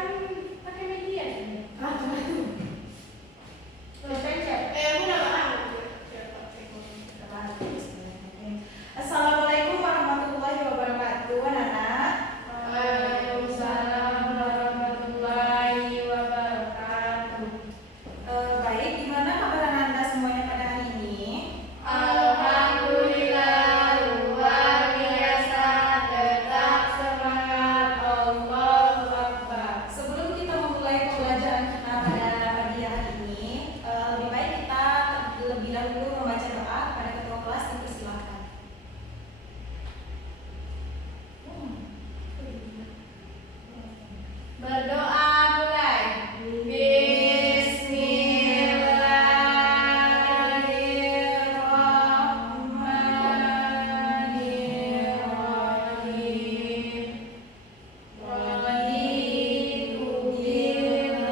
kan pakai media sih. Ah, cuma itu. Aku udah paham. Assalamualaikum warahmatullahi wabarakatuh, anak-anak. Waalaikumsalam warahmatullahi wabarakatuh. Baik, gimana kabar anak-anak semuanya pada hari ini? Alhamdulillah luar biasa, tetap semangat, Allahu Akbar. Sebelum kita memulai pembelajaran kita pada pagi hari ini, lebih baik kita terlebih dahulu membaca doa kepada ketua kelas. Dipersilakan. Berdoa mulai. Bismillahirrahmanirrahim. Raditu billahi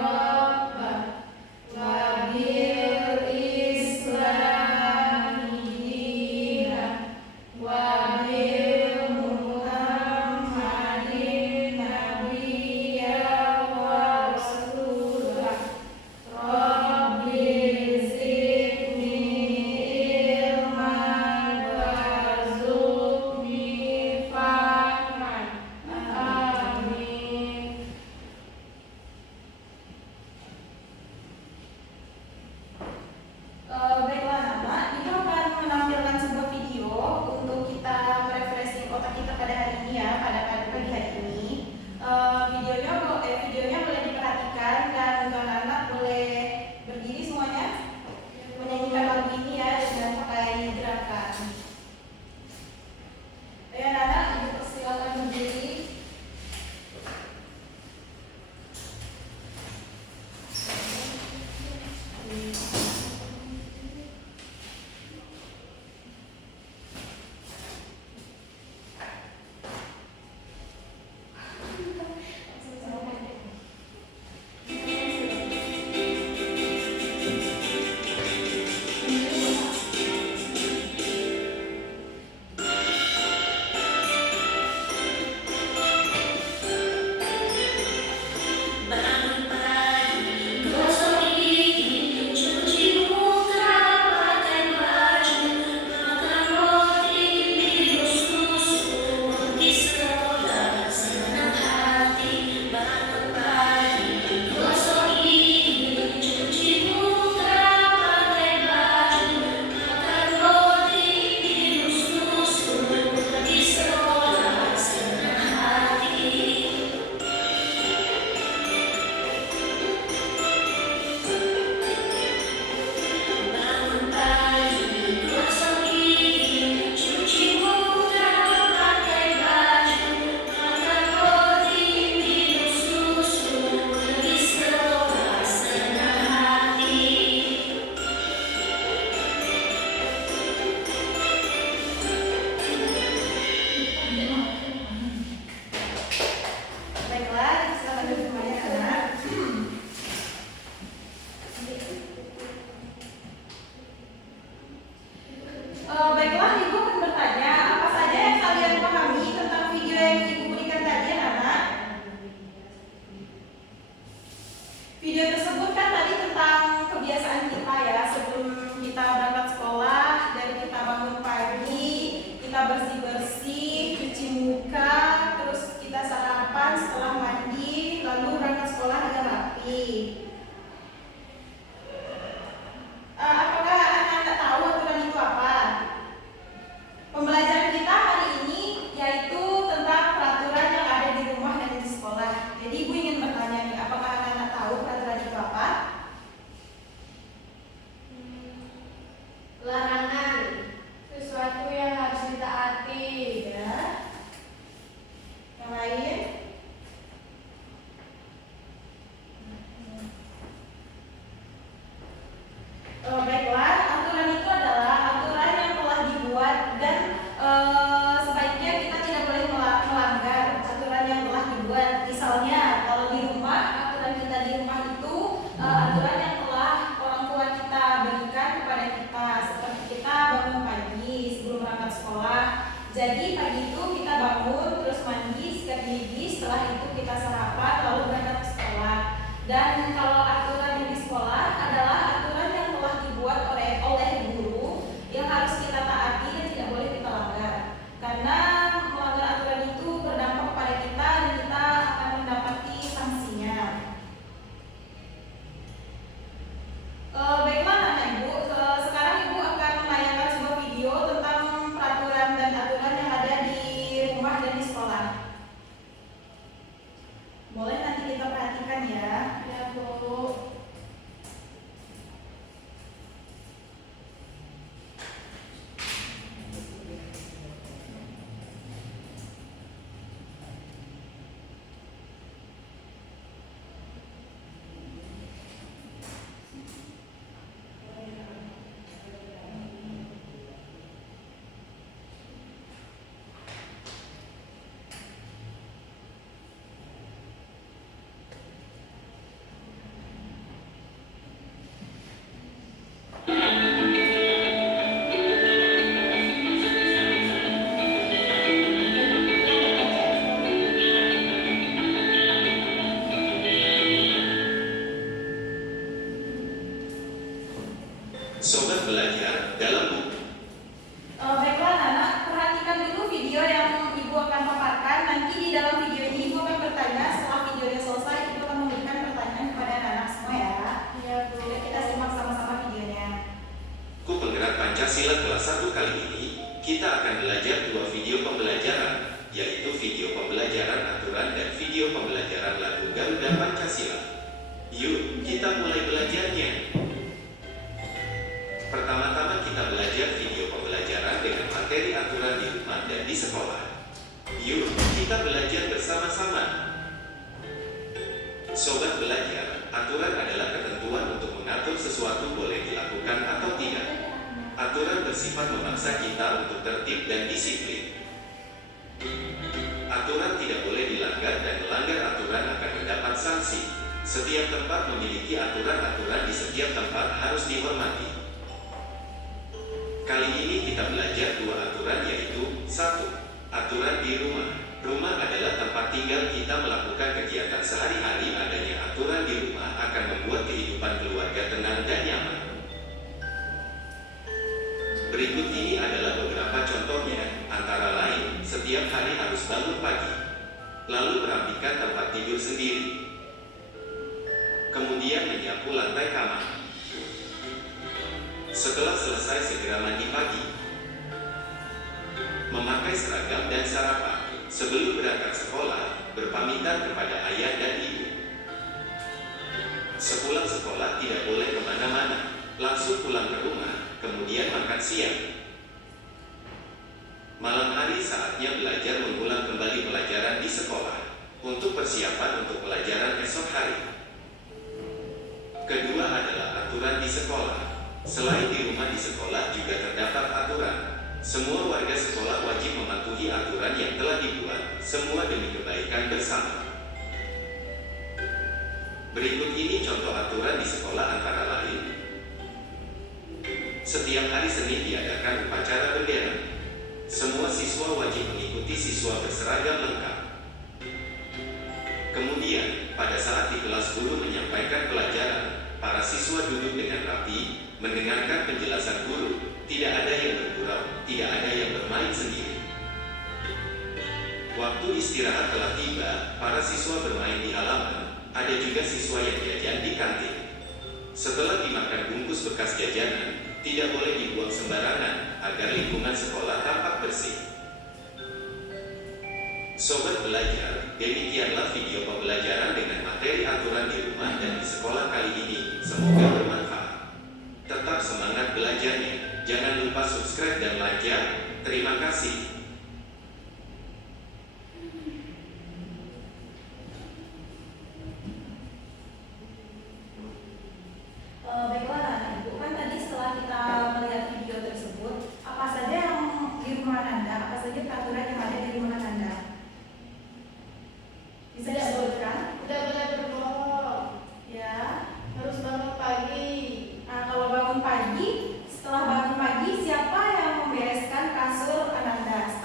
rabban wa bil islami dinan wa bil Muhammadin nabiyyan wa rasulah. Rabbi zidni ilman warzuqni fahman. Amin. Baiklah anak-anak, Ibu akan menampilkan sebuah video untuk kita refreshing otak kita pada hari ini ya, pada pagi hari ini. Videonya boleh diperhatikan dan untuk anak-anak boleh berdiri semuanya menyanyikan lagu ini ya dengan pakai gerakan. Ayo anak-anak, Ibu persilakan berdiri. Gosok gigi, cuci muka, pakai baju, makan roti, minum susu, pergi sekolah, senang hati, bangun pagi. Gosok gigi, cuci muka, pakai baju, makan roti, minum susu, pergi sekolah, senang hati. Bangun pagi, gosok gigi, cuci muka, pakai baju, makan roti, minum susu, pergi sekolah, senang hati. Baiklah, silakan duduk semuanya anak. Baiklah, Ibu akan bertanya apa saja yang kalian pahami tentang video yang Ibu berikan tadi anak. Video tersebut kan tadi tentang kebiasaan kita ya sebelum kita berangkat sekolah, dari kita bangun pagi, kita bersih-bersih, cuci muka, terus kita sarapan, setelah mandi, lalu berangkat sekolah dengan rapi. Apakah anak-anak tahu aturan itu apa? Pembelajaran kita hari ini yaitu tentang peraturan yang ada di rumah dan di sekolah. Jadi Ibu ingin bertanya nih, apakah anak-anak tahu peraturan itu apa? Larangan, sesuatu yang harus ditaati. Ya. Yang lain? Baiklah, aturan itu adalah aturan yang telah dibuat dan sebaiknya kita tidak boleh melanggar aturan yang telah dibuat. Misalnya, kalau di rumah, aturan kita di rumah itu aturan yang telah orang tua kita berikan kepada kita, seperti kita bangun pagi sebelum berangkat sekolah. Jadi pagi itu kita bangun, terus mandi, sikat gigi, setelah kita sarapan lalu berangkat ke sekolah. Dan kalau aturan yang di sekolah adalah aturan yang telah dibuat oleh guru yang harus kita taati dan tidak boleh kita langgar. Karena melanggar aturan itu berdampak pada kita dan kita akan mendapati sanksinya. Baiklah anak ibu, sekarang ibu akan menayangkan sebuah video tentang peraturan dan aturan yang ada di rumah dan di sekolah. Boleh nanti kita perhatikan ya. Ya, Bu. Sobat belajar dalam buku. Baiklah anak, perhatikan dulu video yang ibu akan paparkan. Nanti di dalam video ini ibu akan bertanya. Setelah videonya selesai, ibu akan memberikan pertanyaan kepada anak-anak semua ya. Ya, Bu. Jadi kita simak sama-sama videonya. Buku penggerak Pancasila kelas 1 kali ini, kita akan belajar dua video pembelajaran, yaitu video pembelajaran aturan dan video pembelajaran lagu Garuda Pancasila. Yuk, kita mulai belajarnya. Pertama-tama kita belajar video pembelajaran dengan materi aturan di rumah dan di sekolah. Yuk, kita belajar bersama-sama. Sobat belajar, aturan adalah ketentuan untuk mengatur sesuatu boleh dilakukan atau tidak. Aturan bersifat memaksa kita untuk tertib dan disiplin. Aturan tidak boleh dilanggar dan melanggar aturan akan mendapat sanksi. Setiap tempat memiliki aturan-aturan di setiap tempat harus dihormati. Kali ini kita belajar dua aturan yaitu 1. Aturan di rumah. Rumah adalah tempat tinggal kita melakukan kegiatan sehari-hari. Adanya aturan di rumah akan membuat kehidupan keluarga tenang dan nyaman. Berikut ini adalah beberapa contohnya, antara lain, setiap hari harus bangun pagi, lalu merapikan tempat tidur sendiri, kemudian menyapu lantai kamar. Setelah selesai segera mandi pagi, memakai seragam dan sarapan. Sebelum berangkat sekolah, berpamitan kepada ayah dan ibu. Sepulang sekolah tidak boleh kemana-mana, langsung pulang ke rumah, kemudian makan siang. Malam hari saatnya belajar mengulang kembali pelajaran di sekolah, untuk persiapan untuk pelajaran esok hari. Kedua adalah aturan di sekolah. Selain di rumah, di sekolah juga terdapat aturan. Semua warga sekolah wajib mematuhi aturan yang telah dibuat, semua demi kebaikan bersama. Berikut ini contoh aturan di sekolah antara lain. Setiap hari Senin diadakan upacara bendera. Semua siswa wajib mengikuti siswa berseragam lengkap. Kemudian, pada saat di kelas guru menyampaikan pelajaran, para siswa duduk dengan rapi, mendengarkan penjelasan guru, tidak ada yang bergurau, tidak ada yang bermain sendiri. Waktu istirahat telah tiba, para siswa bermain di halaman, ada juga siswa yang jajan di kantin. Setelah dimakan bungkus bekas jajanan, tidak boleh dibuang sembarangan, agar lingkungan sekolah tampak bersih. Sobat belajar, demikianlah video pembelajaran dengan materi aturan di rumah dan di sekolah kali ini, semoga bermanfaat. Tetap semangat belajarnya, jangan lupa subscribe dan like ya. Terima kasih. Baiklah anak ibu, kan tadi setelah kita melihat video tersebut, apa saja yang di rumah Anda, apa saja peraturan yang ada di rumah Anda? Bisa disebutkan? Tidak boleh berbohong. Ya. Harus bangun pagi. Nah, kalau bangun pagi, setelah bangun pagi, siapa yang membereskan kasur Ananda?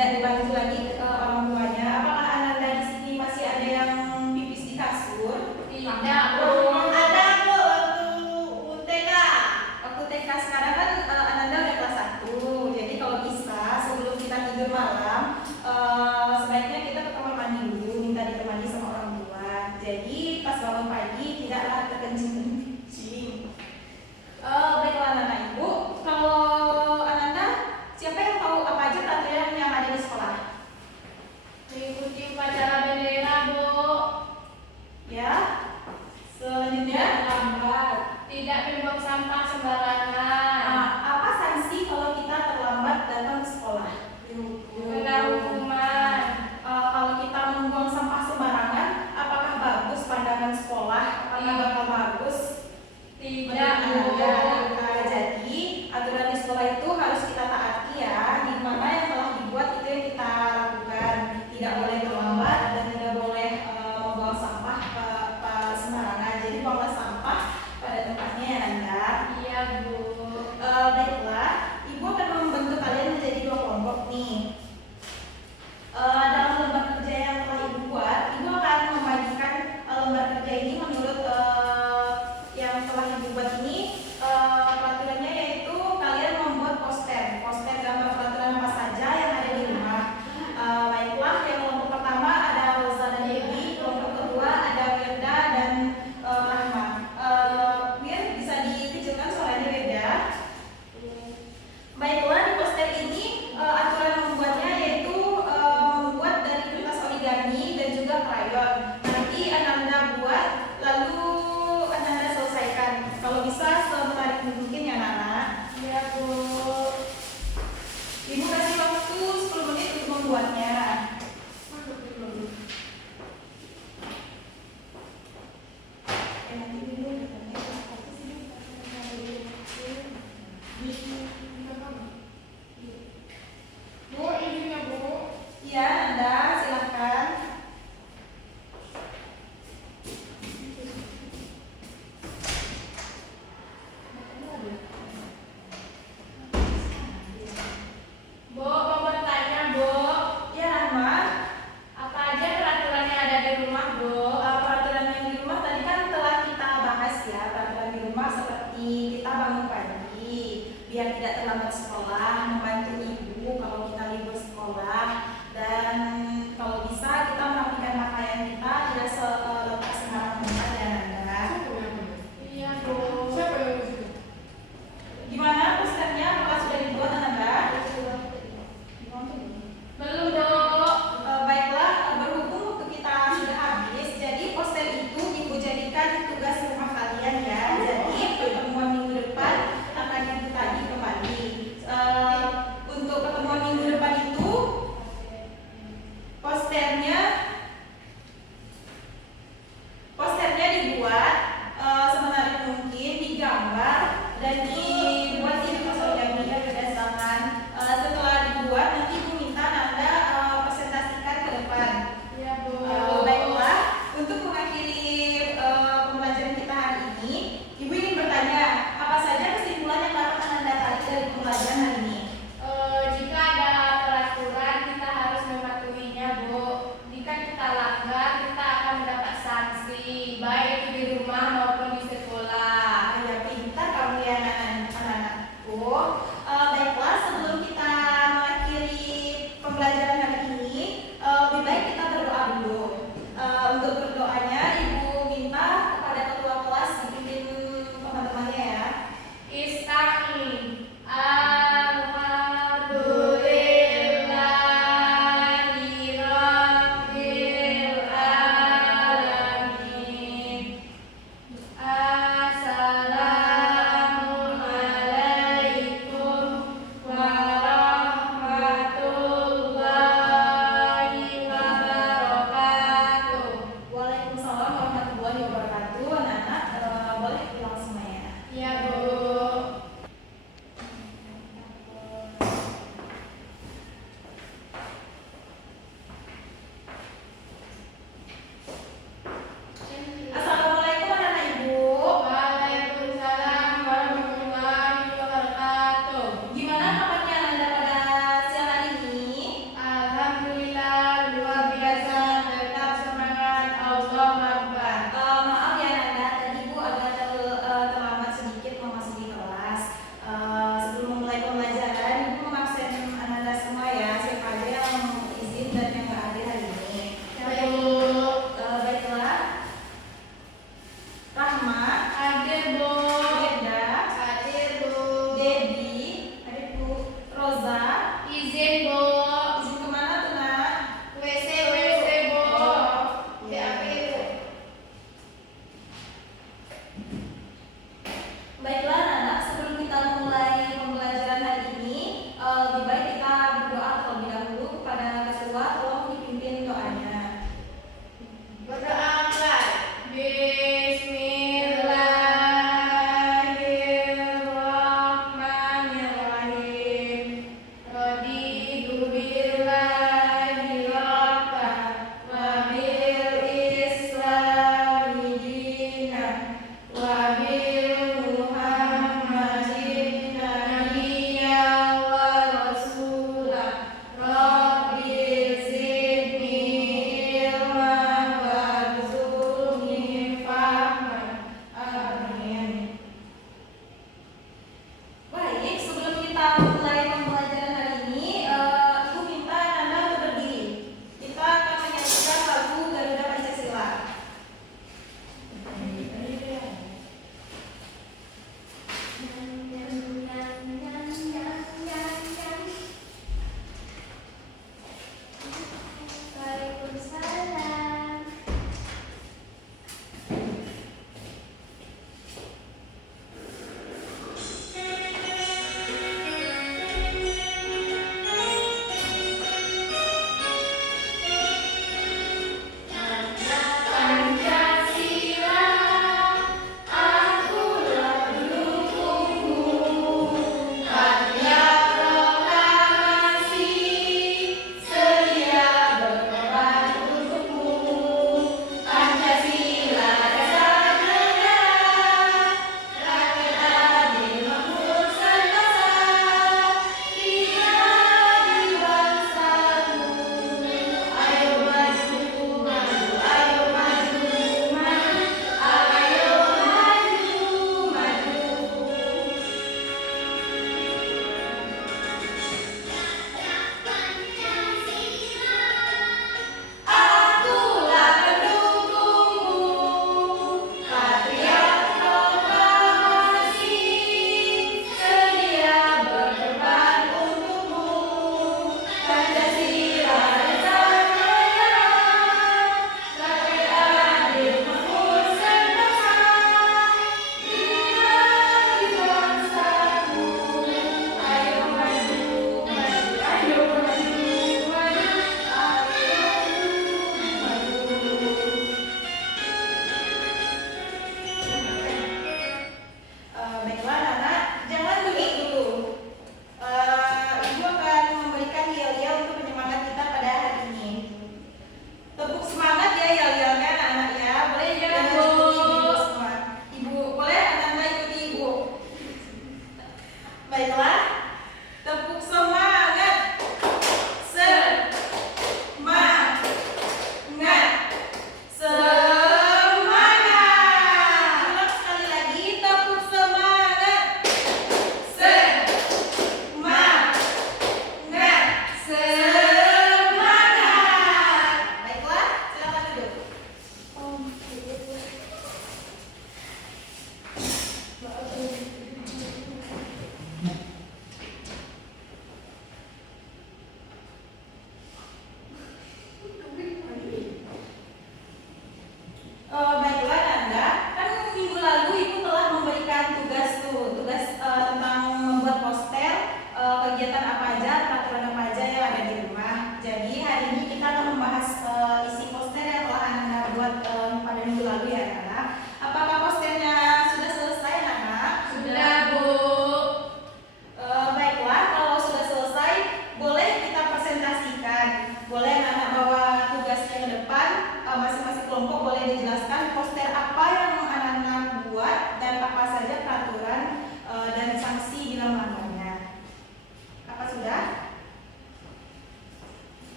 tidak dibantu lagi orang tuanya. Apakah Ananda di sini masih ada yang pipis di kasur? Tidak, Bu. Ada Bu, waktu TK. Waktu TK sekarang kan Ananda udah kelas 1. Jadi kalau bisa sebelum kita tidur malam sebaiknya kita ke kamar mandi dulu, minta ditemani sama orang tua. Jadi pas bangun pagi tidaklah terkencing-kencing. Baiklah anak ibu, kalau Ananda siapa yang tahu apa aja peraturan yang ada di sekolah?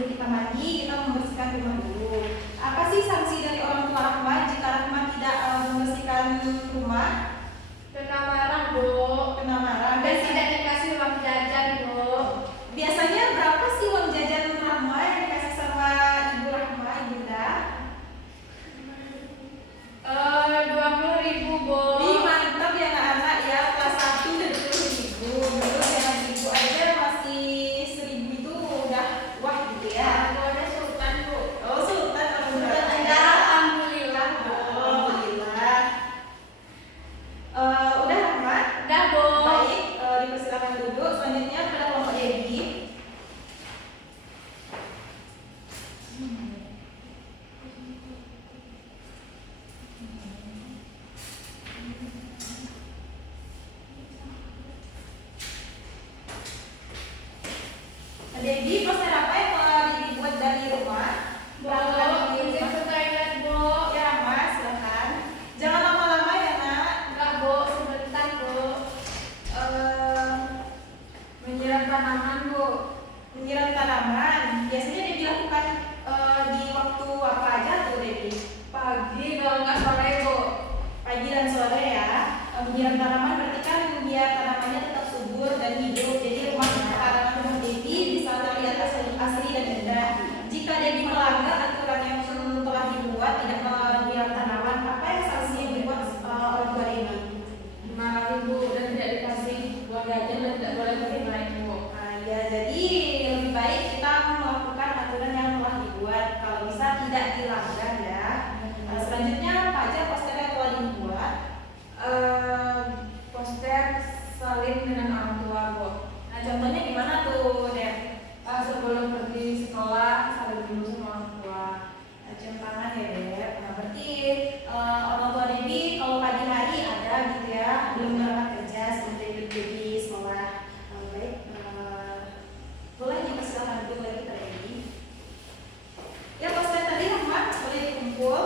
sebelum kita mandi, kita membersihkan rumah dulu. Apa sih sanksi dari orang tua Rahma jika Rahma tidak membersihkan rumah? Kena marah, Bu. Kena marah. Dan tidak dikasih uang jajan, Bu. Biasanya berapa sih uang jajan Rahma yang dikasih sama Ibu Rahma, Ibunda? 20.000, Bu. Ih, mantap ya anak-anak ya, kelas 1 udah 20.000. Dulu yang ibu aja masih 1.000 itu udah wah gitu ya. Aku ada sultan, Bu. Oh, sultan Ada, alhamdulillah, Bu. Alhamdulillah. Udah Rahma? Udah, Bu. Baik, dipersilakan duduk. Selanjutnya pada kelompok Debbie. Debbie, poster apa yang telah dibuat dari rumah? Peraturan di Izin rumah. ke toilet, Bu. Ya, Mas, silakan. Jangan lama-lama ya, Nak. Enggak, Bu. Sebentar, Bu. Menyiram tanaman, Bu. Menyiram tanaman. Biasanya Debbie lakukan di waktu apa aja tuh, Debbie? Pagi, kalau nggak sore, Bu. Pagi dan sore ya. Menyiram tanaman berarti kan biar tanamannya tetap subur dan hidup. Jadi rumah tanaman rumah Debbie bisa terlihat asli dan indah. Jika Debbie melanggar aturan yang telah dibuat tidak menyiram tanaman, apa yang sanksinya dibuat oleh tua Debbie? Dimarahin, Bu, dan tidak dikasih uang jajan dan tidak boleh pergi naik, Bu. Nah, ya, jadi lebih baik kita melakukan aturan yang telah dibuat. Kalau bisa tidak dilanggar ya. Selanjutnya apa aja poster yang telah dibuat? Poster saling dengan orang tua, Bu. Nah, contohnya gimana tuh, Dep? Sebelum pergi sekolah saling dulu sama orang tua. Cium tangan ya, Dep. Nah, berarti orang tua Debbie kalau pagi hari ada gitu ya, belum berangkat kerja sebelum Debbie sekolah. Baik, boleh dipersilakan dulu lagi Kak Debbie. Ya, poster tadi Rahma boleh dikumpul.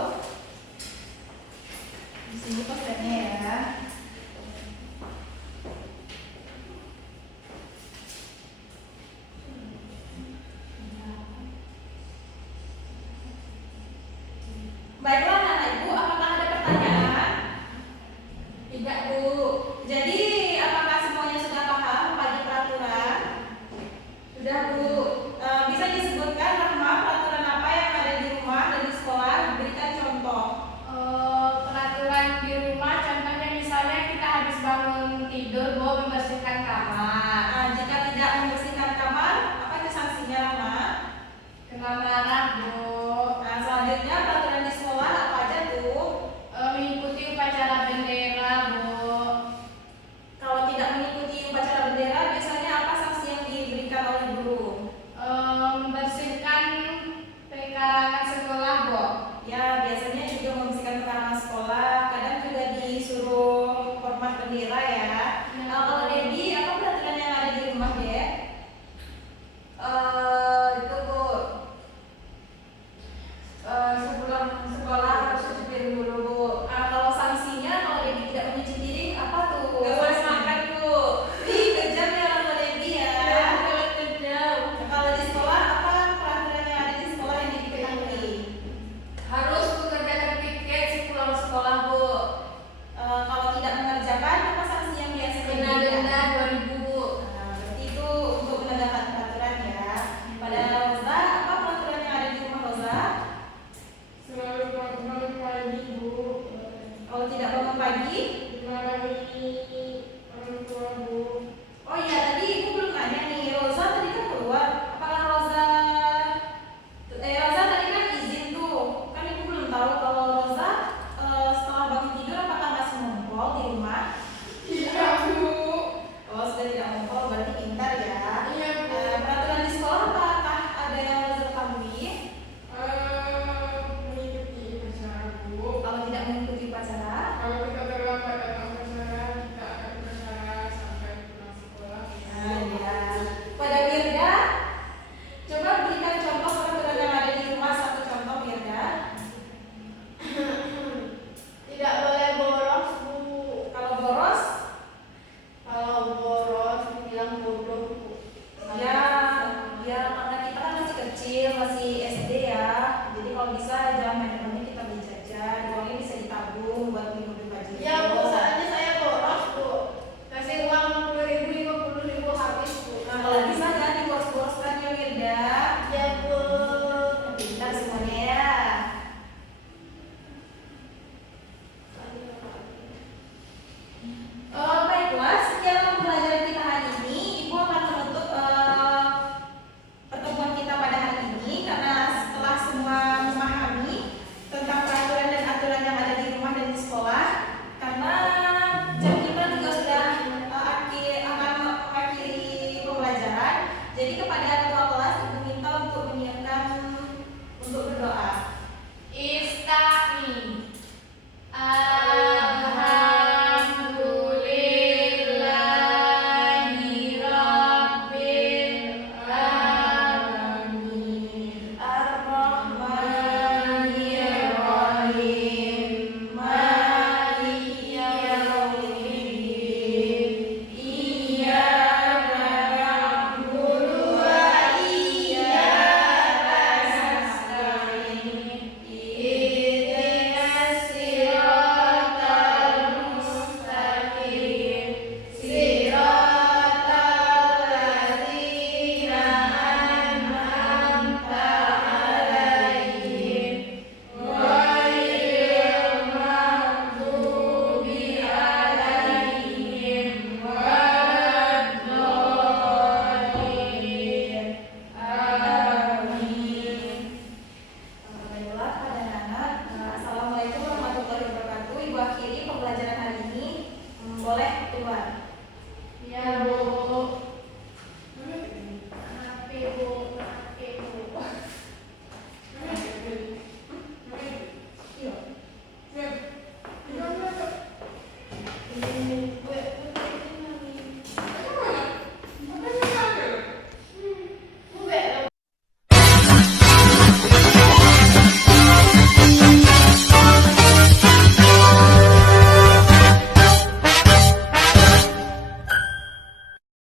Di sini posternya ya. Baiklah anak ibu, apakah ada pertanyaan? Tidak, Bu. Jadi apakah semuanya sudah paham bagi peraturan? Sudah, Bu. Bisa disebutkan Rahma peraturan apa yang ada di rumah dan di sekolah? Berikan contoh. Peraturan di rumah, contohnya misalnya kita habis bangun tidur, Bu, membersihkan kamar. Jika tidak membersihkan kamar, apa itu sanksinya Rahma? Kena marah, Bu. Nah, selanjutnya peraturan di sekolah apa aja tuh? Mengikuti upacara bendera, Bu. Kalau tidak mengikuti upacara bendera, biasanya apa sanksi yang diberikan oleh guru? Membersihkan pekarangan